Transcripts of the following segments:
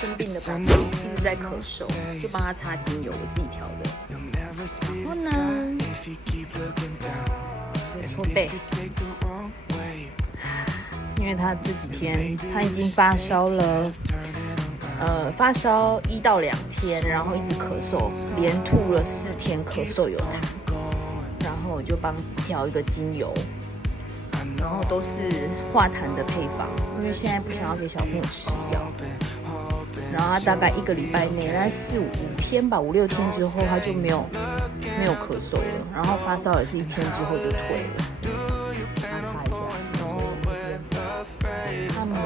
生病的宝宝一直在咳嗽，就帮他擦精油，我自己调的。然后呢，搓背，因为他这几天他已经发烧了，发烧1到2天，然后一直咳嗽，连吐了4天，咳嗽有痰。然后我就帮调一个精油，然后都是化痰的配方，因为现在不想要给小朋友吃药。然后他大概1个礼拜内，大概4、5天吧，5、6天之后他就没有咳嗽了，然后发烧也是1天之后就退了。擦一下，按摩。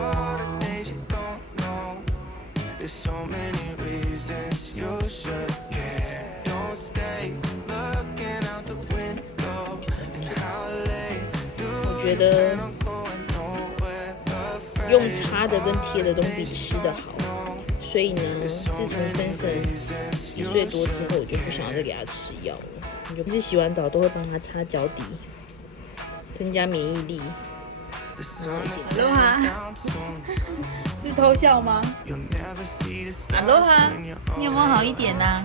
我觉得用擦的跟贴的都比吃的好，所以呢，自从森森1岁多之后，我就不想要再给他吃药了。我就每次洗完澡都会帮他擦脚底，增加免疫力。Hello 哈，是偷笑吗 ？Hello 哈，你有没有好一点啊？